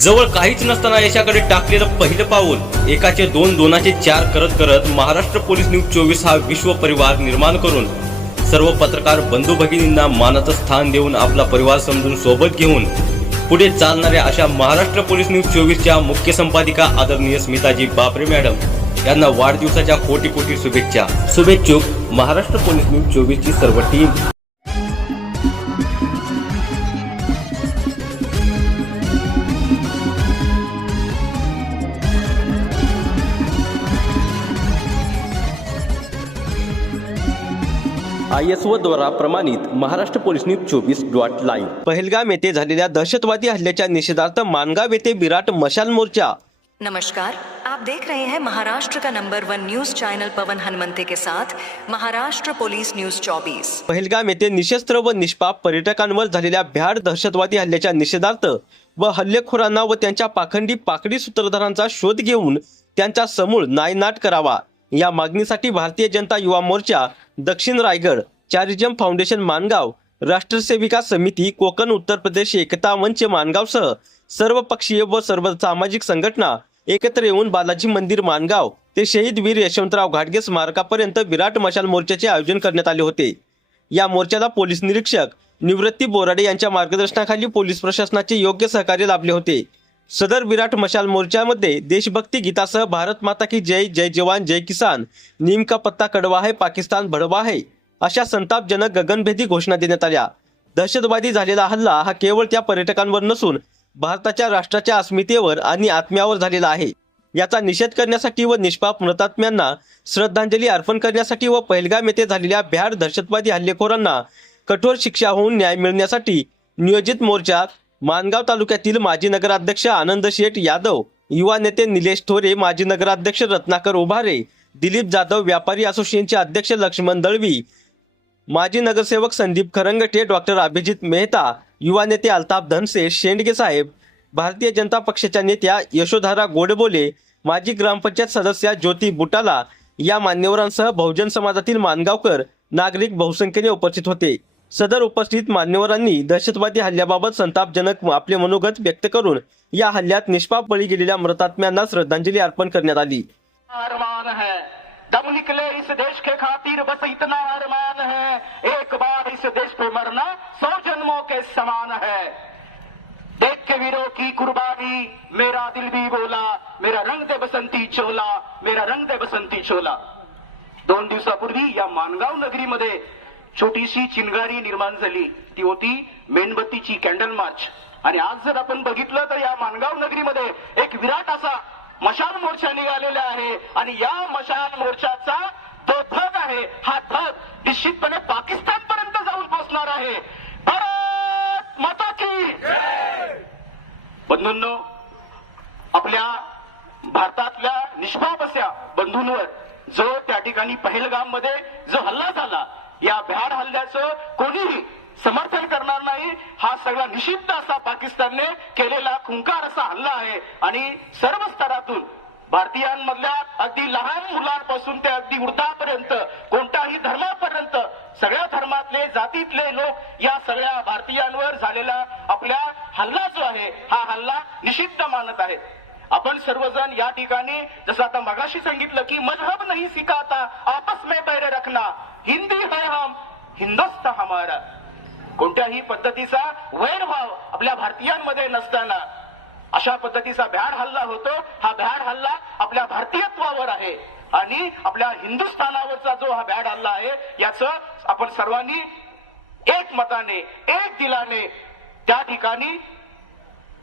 जवळ काहीच नसताना यशाकडे टाकलेलं पहिलं पाऊल. एकाचे दोन दोनाचे चार करत करत महाराष्ट्र पोलीस न्यूज चोवीस हा विश्व परिवार निर्माण करून सर्व पत्रकार बंधू भगिनींना मानाचं स्थान देऊन आपला परिवार समजून सोबत घेऊन पुढे चालणाऱ्या अशा महाराष्ट्र पोलीस न्यूज चोवीसच्या मुख्य संपादिका आदरणीय स्मिताजी बापरे मॅडम यांना वाढदिवसाच्या कोटी कोटी शुभेच्छा. शुभेच्छुक महाराष्ट्र पोलीस न्यूज चोवीसची सर्व टीम. आय एस ओ द्वारा प्रमाणित महाराष्ट्र पोलीस न्यूज चोवीस डॉट लाईव्ह. पहलगाम येथे झालेल्या दहशतवादी हल्ल्याच्या निषेधार्थ मानगाव येथे विराट मशाल मोर्चा. नमस्कार. आप देख रहे हैं महाराष्ट्र का number one news channel Pawan Hanumante के साथ महाराष्ट्र पुलिस न्यूज 24 पहलगाम येथे निशस्त्र व निष्पाप पर्यटकांवर झालेल्या भ्याड दहशतवादी हल्ल्याच्या निषेधार्थ व हल्लेखोरांना व त्यांच्या पाखंडी पाकडी सूत्रधारांचा शोध घेऊन त्यांचा समूळ नायनाट करावा. या मागणीसाठी भारतीय जनता युवा मोर्चा दक्षिण रायगड चॅरिजम फाउंडेशन मानगाव राष्ट्रसेविका समिती कोकण उत्तर प्रदेश एकता मंच मानगावसह सर्व पक्षीय व सर्व सामाजिक संघटना एकत्र येऊन बालाजी मंदिर मानगाव ते शहीद वीर यशवंतराव घाटगे स्मारकापर्यंत विराट मशाल मोर्चाचे आयोजन करण्यात आले होते. या मोर्चाला पोलीस निरीक्षक निवृत्ती बोराडे यांच्या मार्गदर्शनाखाली पोलीस प्रशासनाचे योग्य सहकार्य लाभले होते. सदर विराट मशाल मोर्चामध्ये देशभक्ती गीतासह भारत माता की जय जय जवान जय किसान नीम का पत्ता कडवा है पाकिस्तान भडवा है अशा संतापजनक गगनभेदी घोषणा देण्यात आल्या. दहशतवादी झालेला हल्ला हा केवळ त्या पर्यटकांवर नसून भारताच्या राष्ट्राच्या अस्मितेवर आणि आत्म्यावर झालेला आहे. याचा निषेध करण्यासाठी व निष्पाप मृतात्म्यांना श्रद्धांजली अर्पण करण्यासाठी व पहिलगाम येथे झालेल्या भ्याड दहशतवादी हल्लेखोरांना कठोर शिक्षा होऊन न्याय मिळण्यासाठी नियोजित मोर्चात मानगाव तालुक्यातील माजी नगराध्यक्ष आनंद शेठ यादव युवा नेते निलेश थोरे माजी नगराध्यक्ष रत्नाकर उभारे दिलीप जाधव व्यापारी असोसिएशनचे अध्यक्ष लक्ष्मण दळवी माजी नगरसेवक संदीप खरंगटे डॉक्टर अभिजित मेहता युवा नेते अल्ताफ धनसे शेंडगे साहेब भारतीय जनता पक्षाच्या नेत्या यशोधारा गोडबोले माजी ग्रामपंचायत सदस्या ज्योती बुटाला या मान्यवरांसह बहुजन समाजातील मानगावकर नागरिक बहुसंख्येने उपस्थित होते. सदर उपस्थित मान्यवरांनी दहशतवादी हल्ल्याबाबत संतापजनक आपले मनोगत व्यक्त करून या हल्ल्यात निष्पाप बळी गेलेल्या मृतात्म्यांना श्रद्धांजली अर्पण करण्यात आली. है। दम निकले इस देश के खातिर बस इतना अरमान है एक बार इस देश पे मरना सौ जन्मों के समान है। देख के वीरों की कुर्बानी मेरा दिल भी बोला मेरा रंग दे बसंती चोला मेरा रंग दे बसंती चोला। दोन दिवसापूर्वी या मानगाव नगरीमध्ये छोटीशी चिनगारी निर्माण झाली. ती होती मेणबत्तीची कॅन्डल मार्च. आणि आज जर आपण बघितलं तर या मानगाव नगरीमध्ये एक विराट असा मशाल मोर्चा निघालेला आहे. आणि या मशाल मोर्चाचा तो धग आहे हा धग निश्चितपणे पाकिस्तान पर्यंत जाऊन पोहोचणार आहे भारत माता की बंधूंनो आपल्या भारतातल्या निष्पाप अशा बंधूंवर जो त्या ठिकाणी पहलगाममध्ये जो हल्ला झाला या भ्याड हल्ल्याचं कोणीही समर्थन करणार नाही. हा सगळा निषिद्ध असा पाकिस्तानने केलेला खुंकार असा हल्ला आहे. आणि सर्व स्तरातून भारतीयांमधल्या अगदी लहान मुलांपासून ते अगदी वृद्धापर्यंत कोणत्याही धर्मापर्यंत सगळ्या धर्मा धर्मातले जातीतले लोक या सगळ्या भारतीयांवर झालेला आपल्या हल्ला जो आहे हा हल्ला निषिद्ध मानत आहेत. आपण सर्वजण या ठिकाणी जसं आता मगाशी सांगितलं की मजहब नाही सिकाता आपस में पैर रखना. हिंदी है हम हिंदुस्त हमारा. कोणत्याही पद्धतीचा वैरभाव आपल्या भारतीयांमध्ये नसताना. अशा पद्धतीचा भ्याड हल्ला होतो. हा भ्याड हल्ला आपल्या भारतीयत्वावर आहे. आणि आपल्या हिंदुस्थानावरचा जो हा बॅड हल्ला आहे याच आपण सर्वांनी एक मताने एक दिलाने त्या ठिकाणी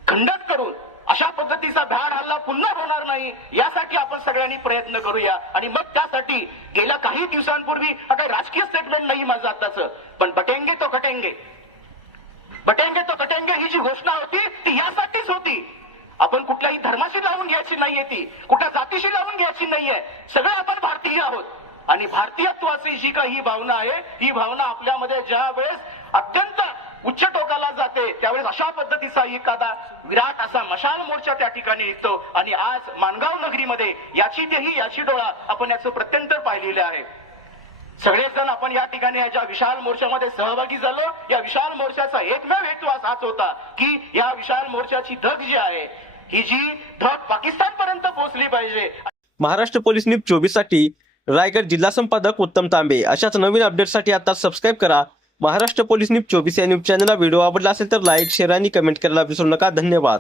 खंडन करून अशा पद्धतीचा भ्याड हल्ला पुन्हा होणार नाही यासाठी आपण सगळ्यांनी प्रयत्न करूया. आणि मग त्यासाठी गेल्या काही दिवसांपूर्वी हा काही राजकीय स्टेटमेंट नाही माझं आताच. पण बटेंगे तो कटेंगे बटेंगे तो कटेंगे ही जी घोषणा होती ती यासाठीच होती आपण कुठल्याही धर्माशी लावून घ्यायची नाहीये ती. कुठल्या जातीशी लावून घ्यायची नाहीये. सगळे आपण भारतीय आहोत. आणि भारतीयत्वाची जी काही भावना आहे ही भावना आपल्यामध्ये ज्या वेळेस अत्यंत उच्च टोकाला जाते त्यावेळेस अशा पद्धतीचा एखादा विराट असा मशाल मोर्चा त्या ठिकाणी निघतो. आणि आज मानगाव नगरीमध्ये याची तेही याची डोळा आपण याचं प्रत्यंतर पाहिलेले आहे. सगळेजण आपण या ठिकाणी याच्या विशाल मोर्चामध्ये सहभागी झालो या विशाल मोर्चाचा एकमेव हेतू हाच होता की या विशाल मोर्चाची धग जी आहे ही जी धग पाकिस्तान पर्यंत पोहोचली पाहिजे. महाराष्ट्र पोलीस न्यूज चोवीससाठी रायगड जिल्हा संपादक उत्तम तांबे. अशाच नवीन अपडेटसाठी आता सबस्क्राईब करा. महाराष्ट्र पोलीस न्यूज चोवीस या न्यूज चॅनलला व्हिडिओ आवडला असेल तर लाईक शेअर आणि कमेंट करायला विसरू नका. धन्यवाद.